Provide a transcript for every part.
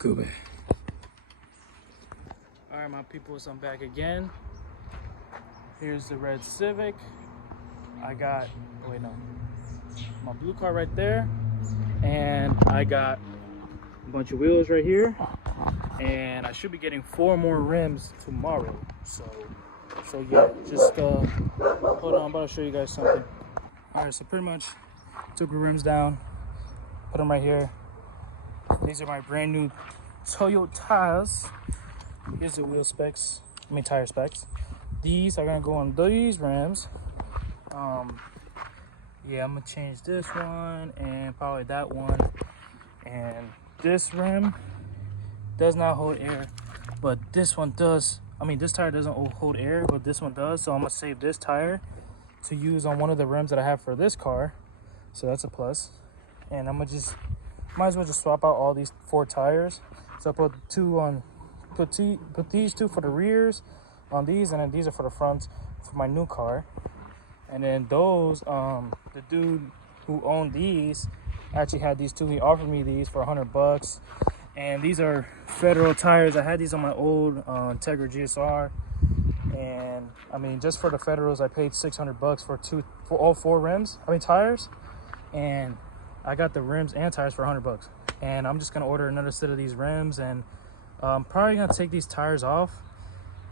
Goober. Alright, my people, so I'm back again. Here's the red Civic. I got, wait, no, my blue car right there. And I got a bunch of wheels right here. And I should be getting 4 more rims tomorrow. So yeah, just hold on, I'm about to show you guys something. Alright, so pretty much took the rims down, put them right here. These are my brand new Toyota tires. Here's the wheel specs, tire specs. These are gonna go on these rims. Yeah, I'm gonna change this one and probably that one. And this rim does not hold air, but this one does. This tire doesn't hold air, but this one does. So I'm gonna save this tire to use on one of the rims that I have for this car. So that's a plus. And I'm gonna might as well just swap out all these 4 tires. So I put these 2 for the rears on these, and then these are for the fronts for my new car. And then those, the dude who owned these actually had these 2. He offered me these for $100. And these are Federal tires. I had these on my old Integra GSR. And just for the Federals, I paid $600 for all 4 rims. Tires. And I got the rims and tires for $100. And I'm just gonna order another set of these rims, and I'm probably gonna take these tires off.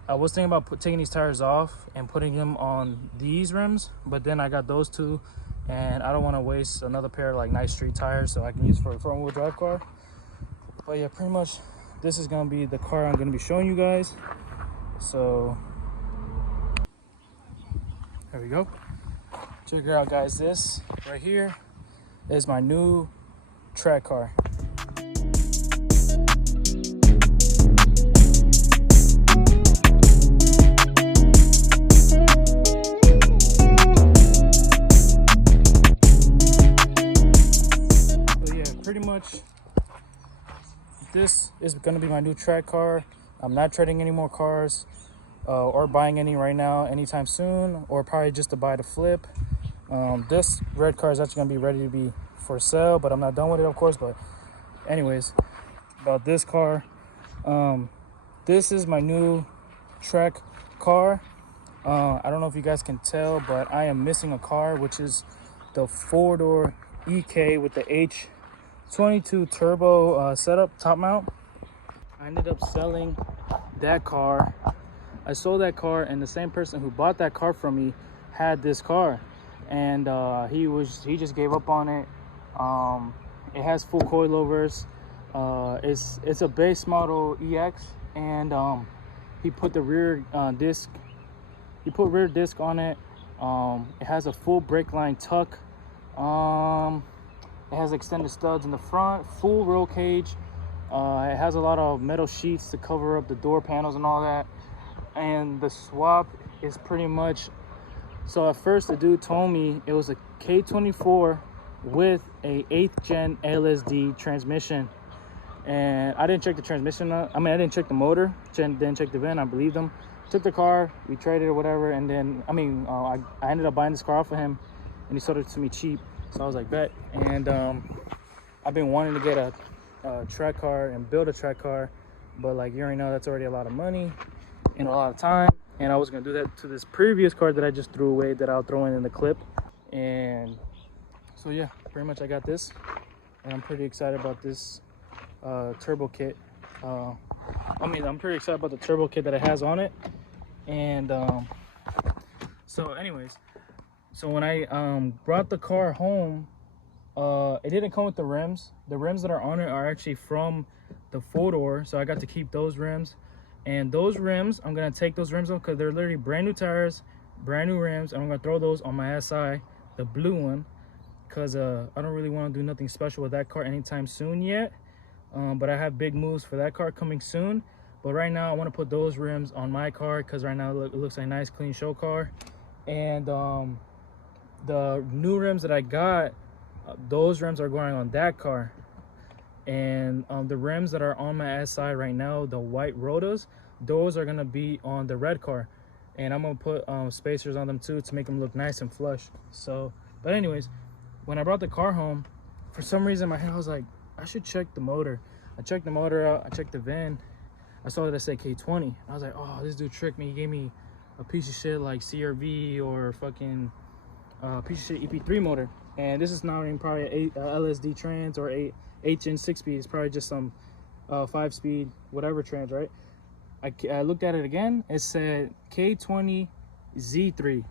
I was thinking about taking these tires off and putting them on these rims, but then I got those 2, and I don't want to waste another pair of like nice street tires so I can use for a front-wheel drive car. But yeah, pretty much this is gonna be the car I'm gonna be showing you guys. So there we go. Check it out, guys. This right here is my new track car. Pretty much this is going to be my new track car. I'm not trading any more cars or buying any right now anytime soon, or probably just to buy to flip. This red car is actually going to be ready to be for sale, but I'm not done with it, of course. But anyways, about this car, this is my new track car. I don't know if you guys can tell, but I am missing a car, which is the 4-door EK with the H22 turbo setup top mount. I ended up selling that car. I sold that car, and the same person who bought that car from me had this car, and he just gave up on it. It has full coilovers. It's a base model EX, and he put the rear disc. He put rear disc on it. It has a full brake line tuck. It has extended studs in the front, full roll cage. It has a lot of metal sheets to cover up the door panels and all that. And the swap is pretty much, so at first the dude told me it was a K24 with a 8th gen LSD transmission. And I didn't check the transmission. I didn't check the motor, didn't check the VIN. I believed him. Took the car, we traded or whatever. And then, I ended up buying this car off of him, and he sold it to me cheap. So I was like, bet. And I've been wanting to get a track car and build a track car, but like you already know, that's already a lot of money and a lot of time. And I was gonna do that to this previous car that I just threw away, that I'll throw in the clip. And so yeah, pretty much I got this, and I'm pretty excited about this turbo kit. I'm pretty excited about the turbo kit that it has on it. And so anyways, so when I brought the car home, it didn't come with the rims. The rims that are on it are actually from the 4-door, so I got to keep those rims. And those rims, I'm gonna take those rims off because they're literally brand new tires, brand new rims, and I'm gonna throw those on my SI, the blue one, because I don't really want to do nothing special with that car anytime soon yet. But I have big moves for that car coming soon. But right now I want to put those rims on my car because right now it looks like a nice clean show car. And the new rims that I got, those rims are going on that car. And the rims that are on my SI right now, the white Rotas, those are gonna be on the red car. And I'm gonna put spacers on them too to make them look nice and flush. So, but anyways, when I brought the car home, for some reason in my head I was like, I should check the motor. I checked the motor out, I checked the VIN, I saw that it said K20. I was like, oh, this dude tricked me. He gave me a piece of shit like CRV or fucking piece of shit EP3 motor. And this is not even probably a LSD trans or a HN 6-speed. It's probably just some 5-speed whatever trans, right? I looked at it again. It said K20 Z3,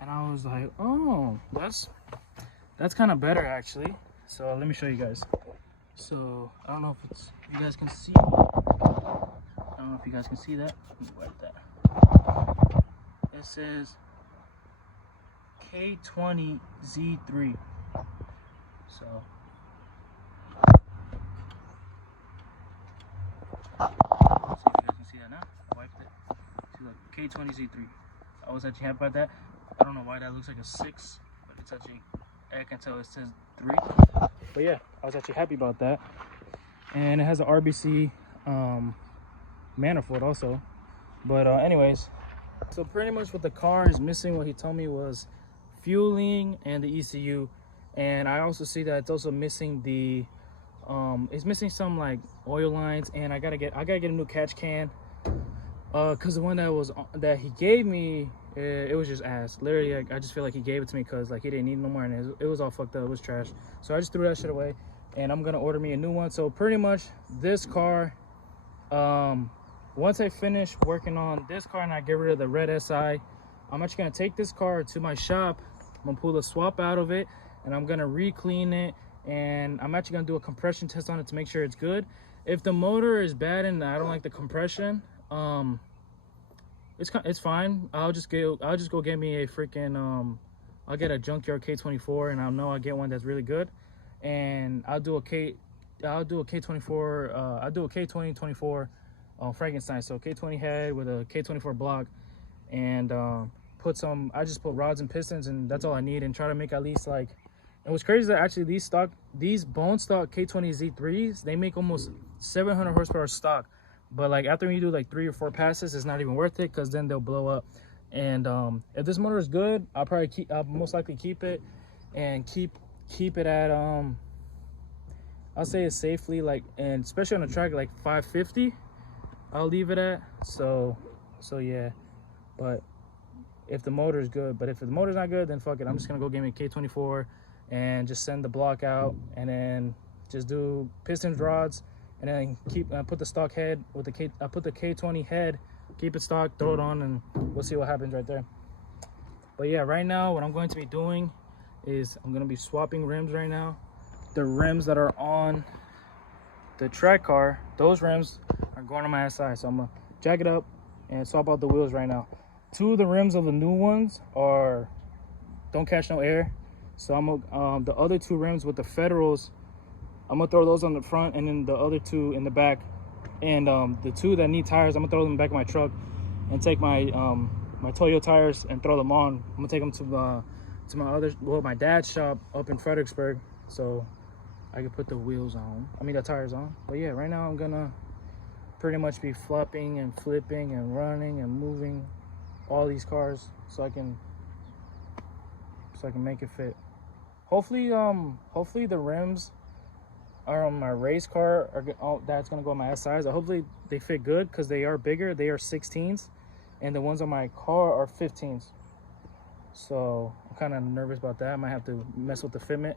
and I was like, oh, that's kind of better actually. So let me show you guys. So I don't know if you guys can see. I don't know if you guys can see that. Let me wipe that. It says K20 Z3. So K20 Z3. I was actually happy about that. I don't know why that looks like a 6, but it's actually, I can tell it says 3. But yeah, I was actually happy about that. And it has an RBC manifold also. But anyways, so pretty much what the car is missing, what he told me, was fueling and the ECU. And I also see that it's also missing the it's missing some like oil lines, and I gotta get a new catch can. Cause the one that he gave me, it was just ass. Literally, like, I just feel like he gave it to me cause like he didn't need no more, and it was all fucked up. It was trash. So I just threw that shit away, and I'm gonna order me a new one. So pretty much this car, once I finish working on this car and I get rid of the red SI, I'm actually gonna take this car to my shop. I'm gonna pull the swap out of it, and I'm gonna re-clean it, and I'm actually gonna do a compression test on it to make sure it's good. If the motor is bad and I don't like the compression, it's fine. I'll just go get me a freaking I'll get a junkyard K24, and I'll get one that's really good, and I'll do a K20 Frankenstein, so K20 head with a K24 block, and I just put rods and pistons, and that's all I need, and try to make at least like. And what's crazy is that actually these bone stock K20 Z3s, they make almost 700 horsepower stock. But like after you do like 3 or 4 passes, it's not even worth it, because then they'll blow up. And if this motor is good, I'll most likely keep it, and keep it at I'll say it's safely, like, and especially on a track like 550, I'll leave it at. So yeah. But if the motor is good, if the motor's not good, then fuck it. I'm just gonna go get me a K24 and just send the block out, and then just do pistons, rods, and then put the stock head with the put the K20 head, keep it stock, throw it on, and we'll see what happens right there. But yeah, right now what I'm going to be doing is I'm gonna be swapping rims right now. The rims that are on the track car, those rims are going on my SI, so I'm gonna jack it up and swap out the wheels right now. 2 of the rims of the new ones don't catch no air, so I'm gonna the other 2 rims with the Federals, I'm gonna throw those on the front, and then the other 2 in the back. And the 2 that need tires, I'm gonna throw them in the back of my truck, and take my my Toyo tires and throw them on. I'm gonna take them to my dad's shop up in Fredericksburg, so I can put the tires on. But yeah, right now I'm gonna pretty much be flopping and flipping and running and moving all these cars so I can make it fit. Hopefully the rims are on my race car, that's gonna go on my SIs. Hopefully they fit good, because they are bigger. They are 16s, and the ones on my car are 15s. So I'm kind of nervous about that. I might have to mess with the fitment,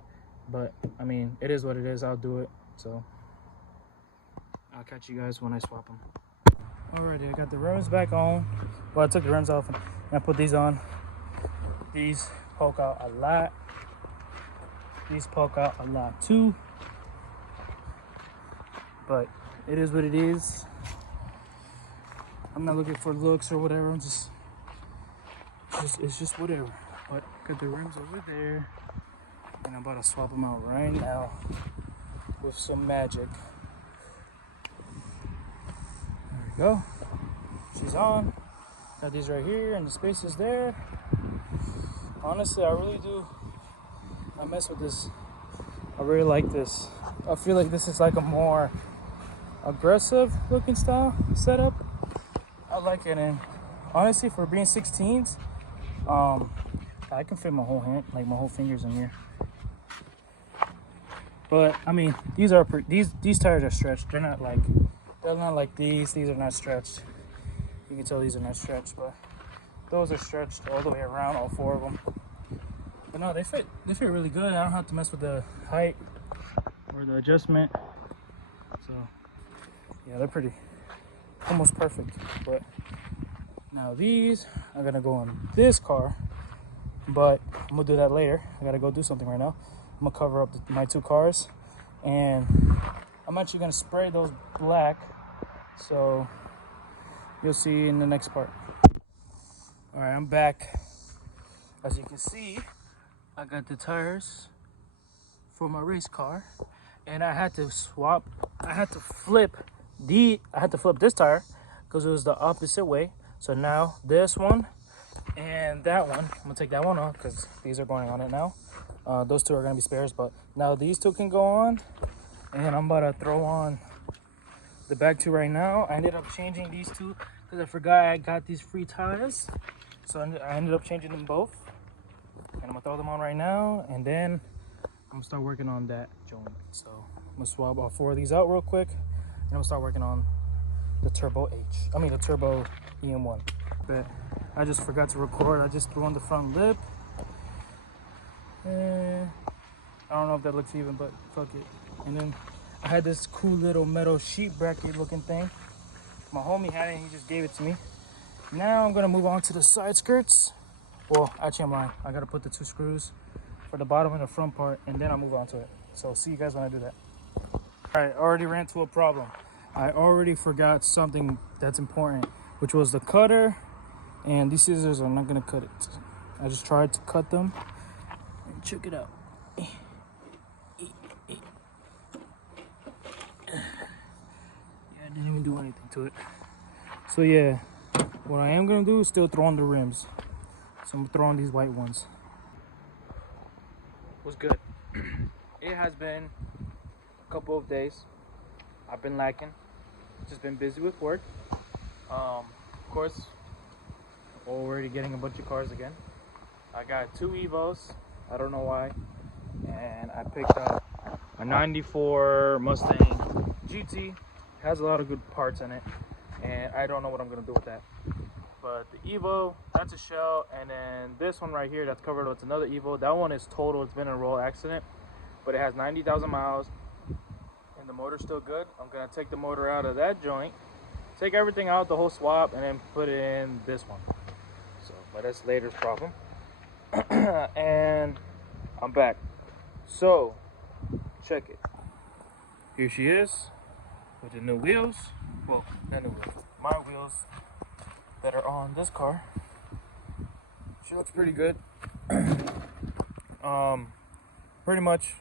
but I mean, it is what it is. I'll do it. So I'll catch you guys when I swap them. Alrighty, I got the rims back on. Well, I took the rims off and I put these on. These poke out a lot. These poke out a lot too. But it is what it is. I'm not looking for looks or whatever. It's just whatever. But got the rims over there, and I'm about to swap them out right now with some magic. There we go. She's on. Got these right here, and the space is there. Honestly, I really do. I mess with this. I really like this. I feel like this is like a more aggressive looking style setup. I like it, and honestly, for being 16s, I can fit my whole hand, like my whole fingers in here. But I mean, these tires are stretched. They're not like these. These are not stretched. You can tell these are not stretched, but those are stretched all the way around, all 4 of them. But no, they fit really good. I don't have to mess with the height or the adjustment. So yeah, they're pretty, almost perfect. But now these are gonna go on this car, but I'm gonna do that later. I gotta go do something right now. I'm gonna cover up my 2 cars, and I'm actually gonna spray those black, so you'll see in the next part. All right, I'm back. As you can see, I got the tires for my race car, and I had to flip this tire because it was the opposite way. So now this one and that one, I'm gonna take that one off because these are going on it now. Those 2 are gonna be spares, but now these 2 can go on, and I'm about to throw on the back 2 right now. I ended up changing these 2 because I forgot I got these free tires, so I ended up changing them both, and I'm gonna throw them on right now, and then I'm gonna start working on that joint. So I'm gonna swap all 4 of these out real quick, and I'm gonna start working on the turbo em1. But I just forgot to record. I just threw on the front lip. I don't know if that looks even, but fuck it. And then I had this cool little metal sheet bracket looking thing. My homie had it and he just gave it to me. Now I'm gonna move on to the side skirts. Well, actually I'm lying. I gotta put the 2 screws for the bottom and the front part, and then I'll move on to it. So see you guys when I do that. All right, already ran into a problem. I already forgot something that's important, which was the cutter, and these scissors are not gonna cut it. I just tried to cut them, and check it out. Yeah, I didn't even do anything to it. So yeah, what I am gonna do is still throw on the rims. So I'm gonna throw on these white ones. What's good? It has been a couple of days. I've been lacking. Just been busy with work. Of course, already getting a bunch of cars again. I got 2 Evos. I don't know why. And I picked up a 94 Mustang GT. Has a lot of good parts in it, and I don't know what I'm gonna do with that. But the Evo, that's a shell, and then this one right here that's covered with another Evo. That one is total. It's been a roll accident, but it has 90,000 miles, and the motor's still good. I'm gonna take the motor out of that joint, take everything out, the whole swap, and then put in this one. So, but that's later's problem. And I'm back. So, check it. Here she is with the new wheels. Well, not new wheels, my wheels that are on this car. She looks pretty good. Pretty much,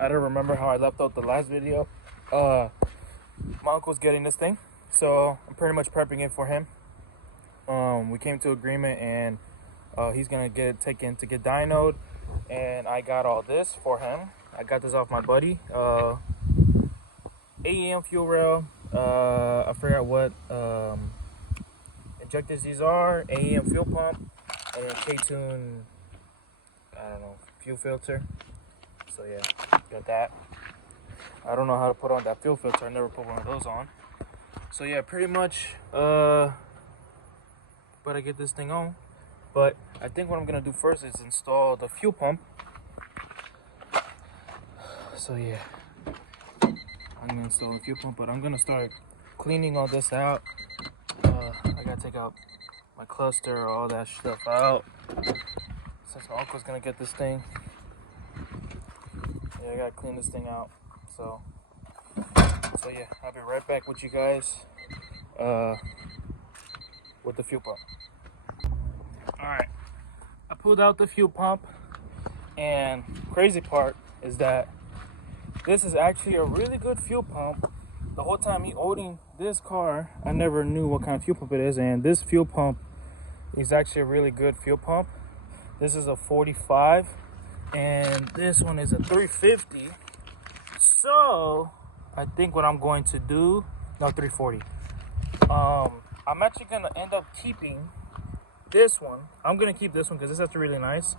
I don't remember how I left out the last video. My uncle's getting this thing, so I'm pretty much prepping it for him. We came to agreement, and he's gonna get it taken to get dynoed, and I got all this for him. I got this off my buddy. em fuel rail. I forgot what injectors these are. em fuel pump, and then K-tune, I don't know, fuel filter. So yeah, got that. I don't know how to put on that fuel filter. I never put one of those on. So yeah, pretty much but I get this thing on. But I think what I'm gonna do first is install the fuel pump. So yeah, I'm gonna install the fuel pump, but I'm gonna start cleaning all this out. I gotta take out my cluster, all that stuff out, since my uncle's gonna get this thing. Yeah, I gotta clean this thing out. So yeah, I'll be right back with you guys with the fuel pump. All right, I pulled out the fuel pump, and crazy part is that this is actually a really good fuel pump. The whole time me owning this car, I never knew what kind of fuel pump it is, and this fuel pump is actually a really good fuel pump. This is a 45, and this one is a 350. So I think what I'm going to do, no, 340. I'm actually gonna end up keeping this one. I'm gonna keep this one because this is actually really nice,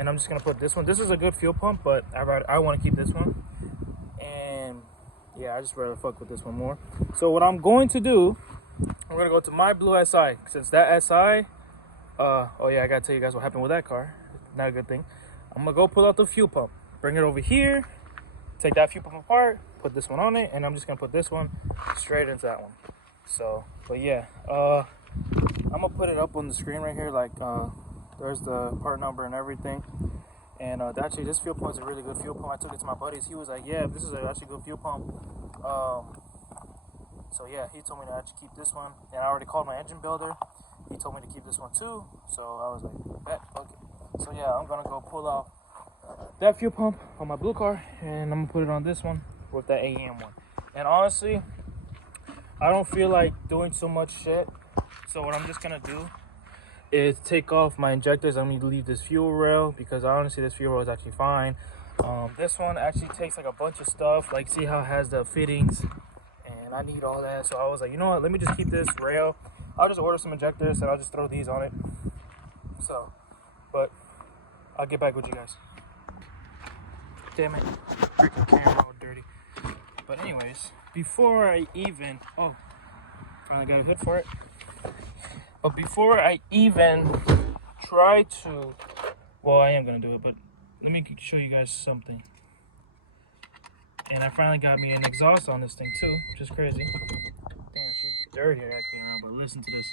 and I'm just gonna put this one. This is a good fuel pump, but I want to keep this one. And yeah, I just rather fuck with this one more. So what I'm going to do, I'm gonna go to my blue SI. Since that SI, oh yeah, I gotta tell you guys what happened with that car. Not a good thing. I'm gonna go pull out the fuel pump, bring it over here, take that fuel pump apart, put this one on it, and I'm just gonna put this one straight into that one. So, but yeah, I'm gonna put it up on the screen right here, like there's the part number and everything. And actually, this fuel pump is a really good fuel pump. I took it to my buddies. He was like, yeah, this is actually a good fuel pump. So yeah, he told me to actually keep this one. And I already called my engine builder. He told me to keep this one too. So I was like, bet, okay. So yeah, I'm gonna go pull out that fuel pump on my blue car, and I'm gonna put it on this one with that em1. And honestly, I don't feel like doing so much shit. So what I'm just gonna do is take off my injectors. I'm gonna leave this fuel rail because honestly this fuel rail is actually fine. This one actually takes like a bunch of stuff, like see how it has the fittings, and I need all that. So I was like, you know what, let me just keep this rail. I'll just order some injectors and I'll just throw these on it. So, but I'll get back with you guys. Damn it, freaking camera all dirty. But anyways, before I even, oh, finally got a hood for it. But before I even try to, well, I am gonna do it, but let me show you guys something. And I finally got me an exhaust on this thing too, which is crazy. Damn, she's dirty acting around, but listen to this.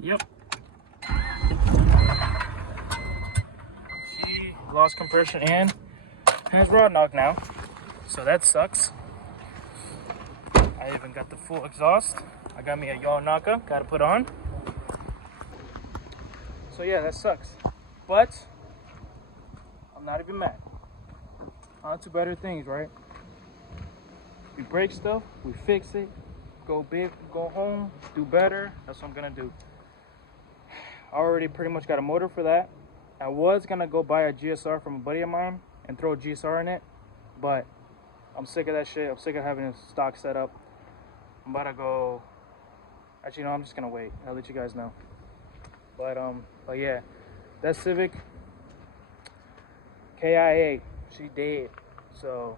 Yep. She lost compression and has rod knock now, so that sucks. I even got the full exhaust. I got me a yaw knocker, gotta put on. So yeah, that sucks. But I'm not even mad. On to better things, right? We break stuff, we fix it, go big, go home, do better. That's what I'm gonna do. I already pretty much got a motor for that. I was gonna go buy a GSR from a buddy of mine and throw a GSR in it, but I'm sick of that shit. I'm sick of having a stock setup. I'm about to go, actually no, I'm just gonna wait. I'll let you guys know. But yeah, that Civic KIA, she dead. So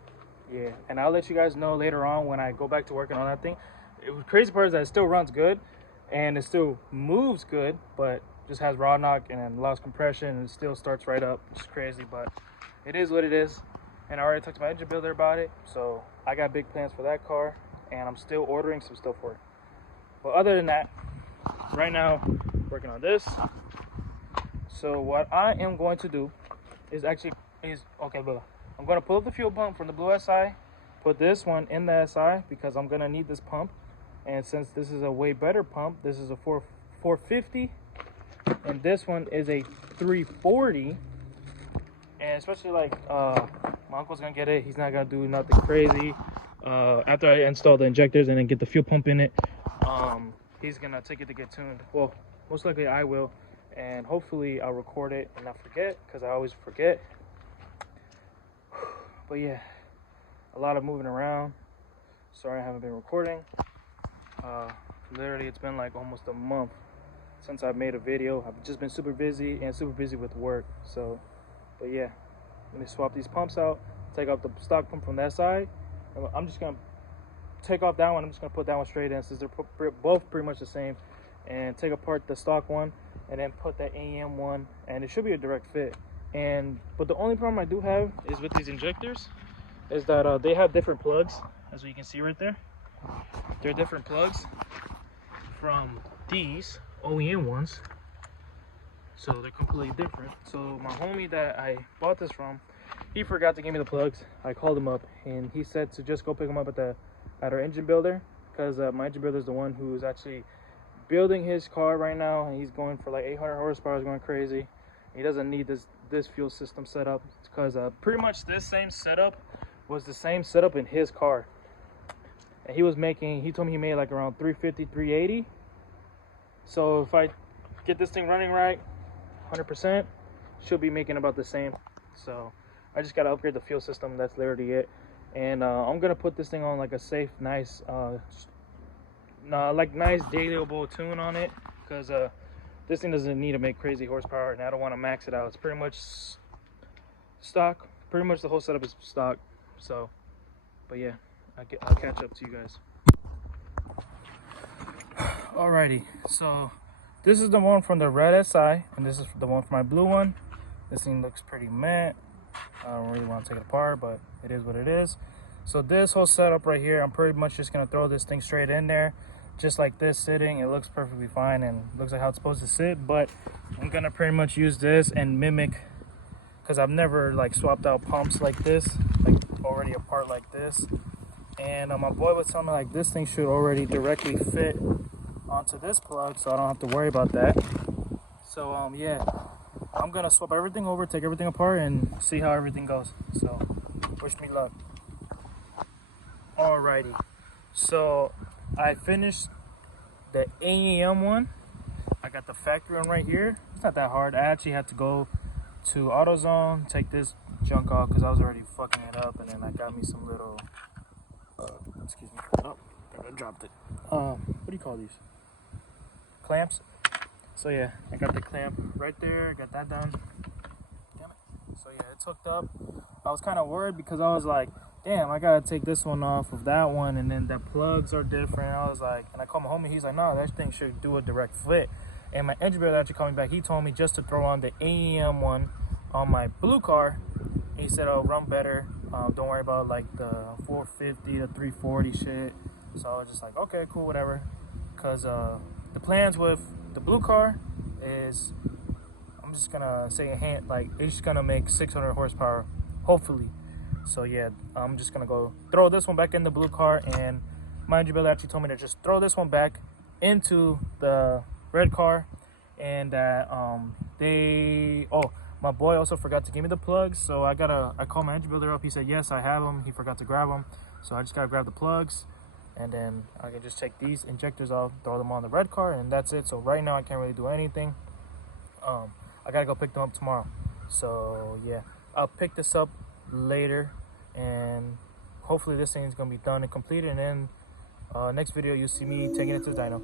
yeah, and I'll let you guys know later on when I go back to working on that thing. It was crazy part is that it still runs good and it still moves good, but just has rod knock and then lost compression and it still starts right up, which is crazy, but it is what it is. And I already talked to my engine builder about it, so I got big plans for that car and I'm still ordering some stuff for it. But other than that, right now working on this. So what I am going to do is okay, bro, I'm going to pull up the fuel pump from the blue SI, put this one in the SI because I'm going to need this pump. And since this is a way better pump, this is a 450 and this one is a 340, and especially like my uncle's gonna get it, he's not gonna do nothing crazy. After I install the injectors and then get the fuel pump in it, he's gonna take it to get tuned. Well, most likely I will, and hopefully I'll record it and not forget, because I always forget. But yeah, a lot of moving around. Sorry I haven't been recording. Literally it's been like almost a month since I've made a video. I've just been super busy with work. So, but yeah, let me swap these pumps out, take off the stock pump from that side. I'm just gonna take off that one. I'm just gonna put that one straight in since they're both pretty much the same, and take apart the stock one and then put that em1, and it should be a direct fit. But the only problem I do have is with these injectors is that they have different plugs, as you can see right there. They're different plugs from these OEM ones, so they're completely different. So my homie that I bought this from, he forgot to give me the plugs. I called him up and he said to just go pick them up at our engine builder, because my engine builder is the one who's actually building his car right now, and he's going for like 800 horsepower, is going crazy. He doesn't need this fuel system set up, because pretty much this same setup was the same setup in his car, and he told me he made like around 350, 380. So if I get this thing running right, 100%, should be making about the same. So I just got to upgrade the fuel system. That's literally it. And I'm gonna put this thing on like a safe, nice, nice dailyable tune on it, because this thing doesn't need to make crazy horsepower, and I don't want to max it out. It's pretty much stock. Pretty much the whole setup is stock. So, but yeah, I'll catch up to you guys. Alrighty, so this is the one from the red SI, and this is the one for my blue one. This thing looks pretty matte. I don't really want to take it apart, but it is what it is. So this whole setup right here, I'm pretty much just gonna throw this thing straight in there, just like this sitting. It looks perfectly fine and looks like how it's supposed to sit, but I'm gonna pretty much use this and mimic, because I've never like swapped out pumps like this, like already apart like this. And my boy was telling me like this thing should already directly fit onto this plug, so I don't have to worry about that. So yeah, I'm gonna swap everything over, take everything apart, and see how everything goes. So wish me luck. Alrighty, so I finished the em1. I got the factory one right here. It's not that hard. I actually had to go to AutoZone, take this junk off because I was already fucking it up, and then I got me some little excuse me, oh, I dropped it. What do you call these? Clamps. So yeah, I got the clamp right there, got that done. Damn it. So yeah, it's hooked up. I was kind of worried because I was like, damn, I gotta take this one off of that one, and then the plugs are different. I was like, and I called my homie, he's like, no, that thing should do a direct fit. And my engine builder actually called me back. He told me just to throw on the em1 on my blue car. He said, oh, run better. Don't worry about like the 450 to 340 shit. So I was just like, okay, cool, whatever. Because the plans with the blue car is, I'm just gonna say a hint, like it's just gonna make 600 horsepower, hopefully. So yeah, I'm just gonna go throw this one back in the blue car, and my engine builder actually told me to just throw this one back into the red car, and that my boy also forgot to give me the plugs, so I called my engine builder up. He said yes, I have them. He forgot to grab them, so I just gotta grab the plugs, and then I can just take these injectors off, throw them on the red car, and that's it. So right now I can't really do anything. I gotta go pick them up tomorrow. So yeah, I'll pick this up later, and hopefully this thing is gonna be done and completed, and then next video you'll see me taking it to the dyno.